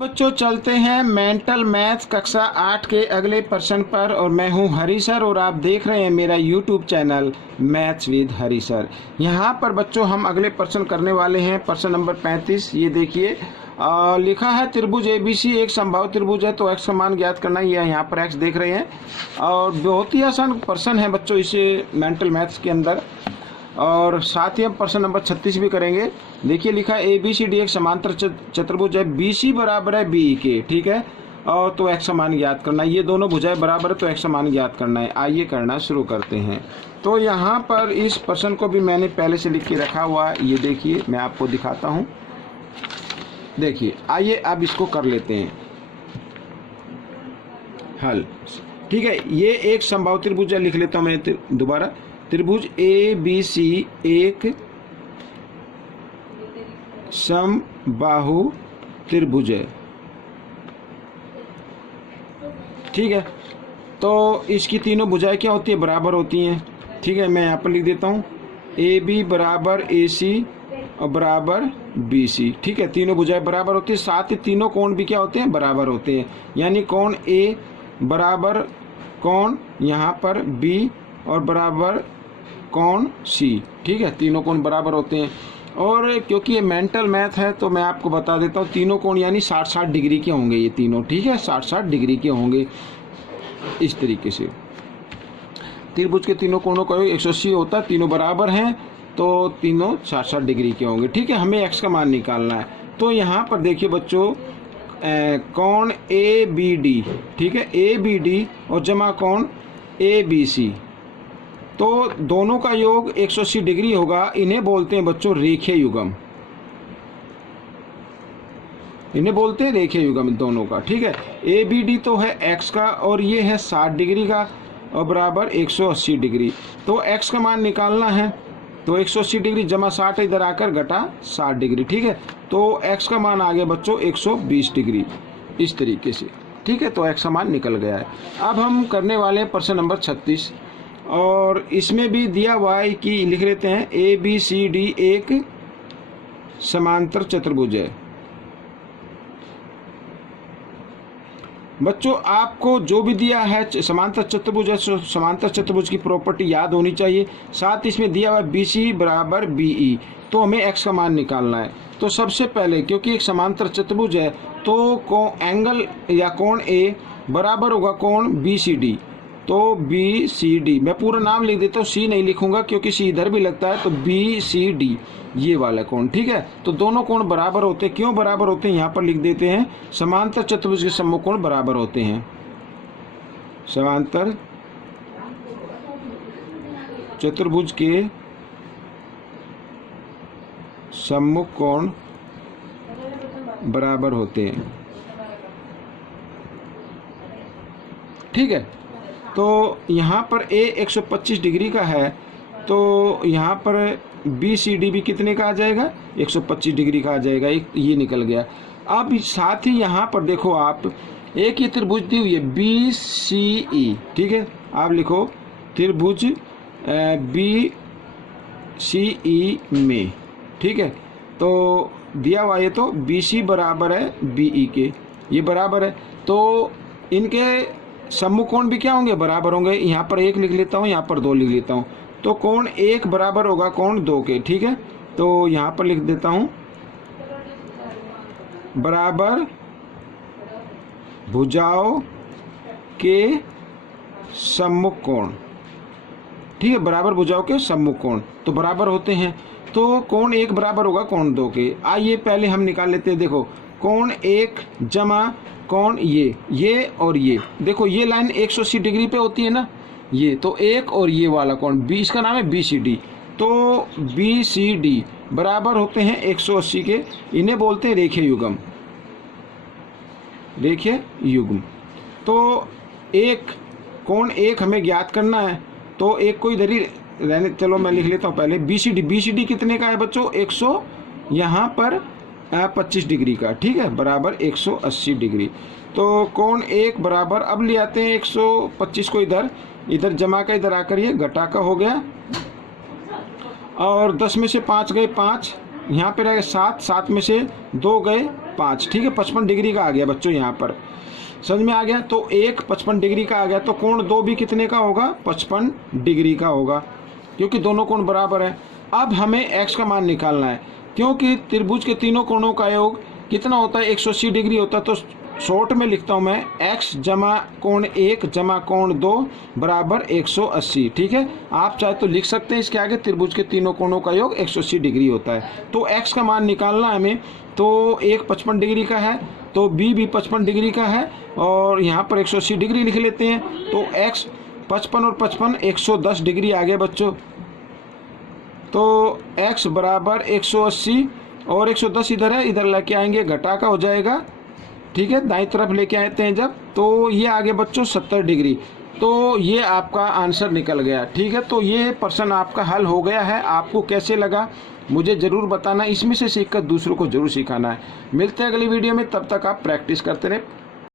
बच्चों चलते हैं मेंटल मैथ्स कक्षा 8 के अगले प्रश्न पर। और मैं हूं हरी सर और आप देख रहे हैं मेरा YouTube channel maths with Hari sir. यहां पर बच्चों हम अगले प्रश्न करने वाले हैं। प्रश्न नंबर 35 ये देखिए, लिखा है त्रिभुज एबीसी एक संभाव त्रिभुज है, तो एक्स का मान ज्ञात करना ही है। यहाँ पर एक्स देख रहे हैं और बहुत ही आसान प्रश्न है बच्चों इस मेंटल मैथ्स के अंदर। और साथ ही हम प्रश्न नंबर 36 भी करेंगे। देखिए लिखा है ABCD एक समांतर चतुर्भुज है, BC बराबर है BE के, ठीक है। और तो एक्स का मान ज्ञात करना है। ये दोनों भुजाएं बराबर है तो एक्स का मान ज्ञात करना है। आइए करना शुरू करते हैं। तो यहाँ पर इस प्रश्न को भी मैंने पहले से लिख के रखा हुआ है, ये देखिए मैं आपको दिखाता हूँ। देखिए आइए अब इसको कर लेते हैं हल, ठीक है। ये एक संभाव त्रिभुज है, लिख लेता हूँ मैं दोबारा। त्रिभुज ABC एक समबाहु त्रिभुज है, ठीक है। तो इसकी तीनों भुजाएं क्या होती है, बराबर होती हैं, ठीक है। मैं यहाँ पर लिख देता हूँ AB बराबर AC और बराबर BC, ठीक है। तीनों भुजाएं बराबर होती है, साथ ही तीनों कोण भी क्या होते हैं, बराबर होते हैं। यानी कोण A बराबर कोण यहाँ पर B और बराबर कोण C, ठीक है। तीनों कोण बराबर होते हैं। और क्योंकि ये मेंटल मैथ है तो मैं आपको बता देता हूँ, तीनों कोण यानी 60-60 डिग्री के होंगे ये तीनों, ठीक है। 60-60 डिग्री के होंगे इस तरीके से। त्रिभुज के तीनों कोणों का 180 होता है, तीनों बराबर हैं तो तीनों 60-60 डिग्री के होंगे, ठीक है। हमें एक्स का मान निकालना है। तो यहाँ पर देखिए बच्चों, कोण ABD, ठीक है, ABD और जमा कोण ABC, तो दोनों का योग 180 डिग्री होगा। इन्हें बोलते हैं बच्चों रेखीय युग्म, इन्हें बोलते हैं रेखीय युग्म दोनों का, ठीक है। ABD तो है x का और ये है 60 डिग्री का और बराबर 180 डिग्री। तो x का मान निकालना है तो 180 डिग्री जमा 60 इधर आकर घटा 60 डिग्री, ठीक है। तो x का मान आ गया बच्चों 120 डिग्री इस तरीके से, ठीक है। तो x का मान निकल गया है। अब हम करने वाले हैं प्रश्न नंबर 36 और इसमें भी दिया हुआ है कि लिख लेते हैं ABCD एक समांतर चतुर्भुज है। बच्चों आपको जो भी दिया है समांतर चतुर्भुज है, समांतर चतुर्भुज की प्रॉपर्टी याद होनी चाहिए। साथ इसमें दिया हुआ है BC बराबर BE, तो हमें x का मान निकालना है। तो सबसे पहले क्योंकि एक समांतर चतुर्भुज है तो एंगल या कोण A बराबर होगा कोण BCD, तो BCD मैं पूरा नाम लिख देता हूँ, C नहीं लिखूंगा क्योंकि C इधर भी लगता है। तो BCD ये वाला कोण, ठीक है। तो दोनों कोण बराबर होते हैं। क्यों बराबर होते हैं यहाँ पर लिख देते हैं, समांतर चतुर्भुज के सम्मुख कोण बराबर होते हैं। समांतर चतुर्भुज के सम्मुख कोण बराबर होते हैं, ठीक है। तो यहाँ पर A 125 डिग्री का है तो यहाँ पर BCD भी कितने का आ जाएगा, 125 डिग्री का आ जाएगा। एक ये निकल गया। अब साथ ही यहाँ पर देखो आप, एक ये त्रिभुज दी हुई है BCE, ठीक है। आप लिखो त्रिभुज BCE में, ठीक है। तो दिया हुआ ये तो BC बराबर है BE के, ये बराबर है। तो इनके सम्मुख कोण भी क्या होंगे, बराबर होंगे। यहाँ पर 1 लिख लेता हूँ, यहाँ पर 2 लिख लेता हूँ। तो कोण 1 बराबर होगा कोण 2 के, ठीक है। तो यहाँ पर लिख देता हूँ बराबर भुजाओं के सम्मुख कोण, ठीक है। बराबर भुजाओं के सम्मुख कोण तो बराबर होते हैं। तो कोण 1 बराबर होगा कोण 2 के। आइए पहले हम निकाल लेते हैं। देखो कोण 1 जमा कोण ये और ये, देखो ये लाइन 180 डिग्री पे होती है ना, ये तो एक और ये वाला कोण बी, इसका नाम है BCD। तो BCD बराबर होते हैं 180 के। इन्हें बोलते हैं रेखीय युग्म, रेखीय युग्म। तो एक कोण 1 हमें ज्ञात करना है तो एक को इधर ही रहने, चलो मैं लिख लेता हूँ पहले BCD कितने का है बच्चों, 100 यहाँ पर 25 डिग्री का, ठीक है, बराबर 180 डिग्री। तो कोण 1 बराबर, अब ले आते हैं 125 को इधर जमा का इधर आकर ये घटा का हो गया और 10 में से 5 गए 5, यहाँ पे रह गए 7, 7 में से 2 गए 5, ठीक है 55 डिग्री का आ गया बच्चों यहाँ पर, समझ में आ गया। तो एक 55 डिग्री का आ गया, तो कोण 2 भी कितने का होगा, 55 डिग्री का होगा, क्योंकि दोनों कोण बराबर है। अब हमें x का मान निकालना है, क्योंकि त्रिभुज के तीनों कोणों का योग कितना होता है, 180 डिग्री होता है। तो शॉर्ट में लिखता हूँ मैं, x जमा कोण 1 जमा कोण 2 बराबर 180, ठीक है। आप चाहे तो लिख सकते हैं इसके आगे, त्रिभुज के तीनों कोणों का योग 180 डिग्री होता है। तो x का मान निकालना है हमें, तो एक 55 डिग्री का है, तो b भी 55 डिग्री का है, और यहाँ पर 180 डिग्री लिख लेते हैं। तो x 55 और 55 110 डिग्री आ गए बच्चों। तो x बराबर 180 और 110 इधर है, इधर लेके आएंगे, घटा का हो जाएगा, ठीक है, दाईं तरफ लेके आते हैं जब, तो ये आगे बच्चों 70 डिग्री। तो ये आपका आंसर निकल गया, ठीक है। तो ये प्रश्न आपका हल हो गया है। आपको कैसे लगा मुझे ज़रूर बताना, इसमें से सीखकर दूसरों को ज़रूर सिखाना है। मिलते हैं अगली वीडियो में, तब तक आप प्रैक्टिस करते रहें।